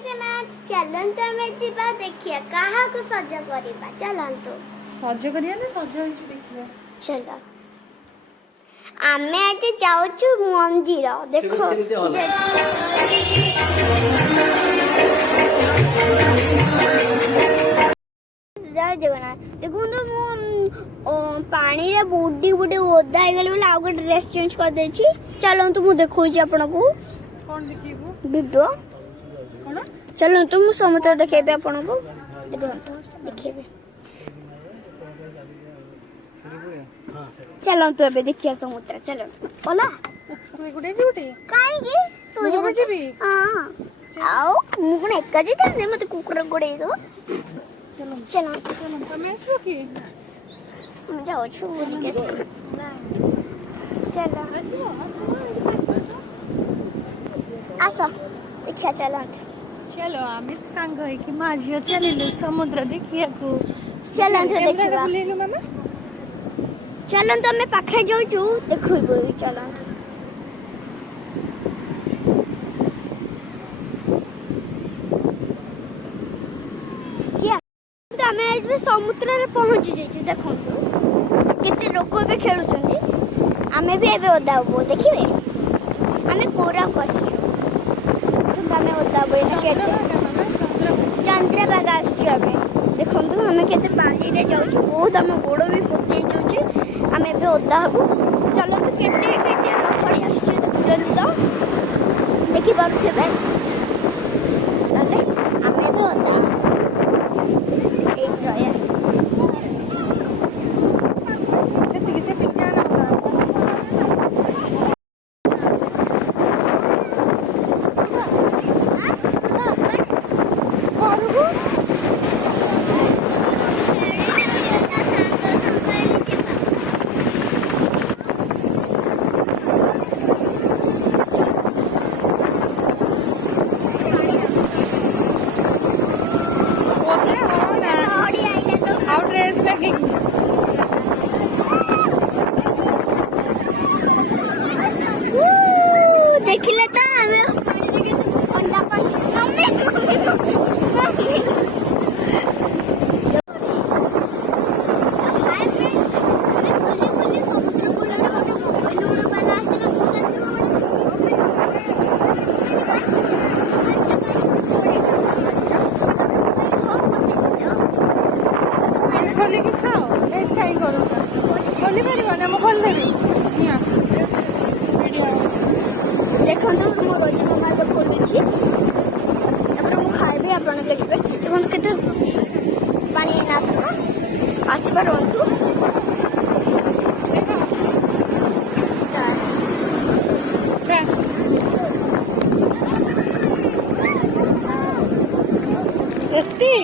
जगन्नाथ चलंतु आमे जीवा देखिया कहा को सज करिबा चलंतु सज करिया ना सज होइछ देखिया चलो आमे आज जाउछु मंदिर देखो जय जगन्नाथ देखो तो मु पानी रे बुडी बुडी ओदा हे गेले आ गो ड्रेस चेंज कर देछि चलंतु मु देखौ छी आपन को कोन देखिबो वीडियो कोन चलंतु मु समुद्र देखेबे आपन को देखेबे चलंतु एबे देखिया समुद्र चलो ओला तू गुडे जीवटी काई की तू जीवी हां आओ मु कोन एका जे थाने मते कुकुर गोडे दो चलो चलो तमे आसो की हम जाओ छु के चलो आसो देखिया चलंतु चलो आम्ही सांग की माझी चलिलो समुद्र देखिया को चलंतु देखिबा बुलेलो मामा चलंतु हमें पाखे जाऊ छु देखिबो चलंतु क्या तो हमें आज भी समुद्र रे पहुंच जाइछु देखंतु केते लोक भी खेलुचंदी हमें भी एबे ओदाबो देखिबे हमें कोरा कसछु तो हमें ओदाबो एने केते चंद्रभागा आसछु हमें देखंतु हमें केते पानी रे जाउछु बहुत हम गोड़ भी पोचै जाउछि हमें भी ओदा हबो चलो तो केते केते लहड़ी आसछु देखुचंदी तो देखि पारुछे बे ताले हमें भी ओदा एक रया सेति जाना देखिले तो हमें अंडा पर मम्मी देखंतु मो रोजी मामा को खोलछि तपर मु खाइबे आपण देखबे देखंतु केते पानी नासो आसीबा रहंतु टेस्टी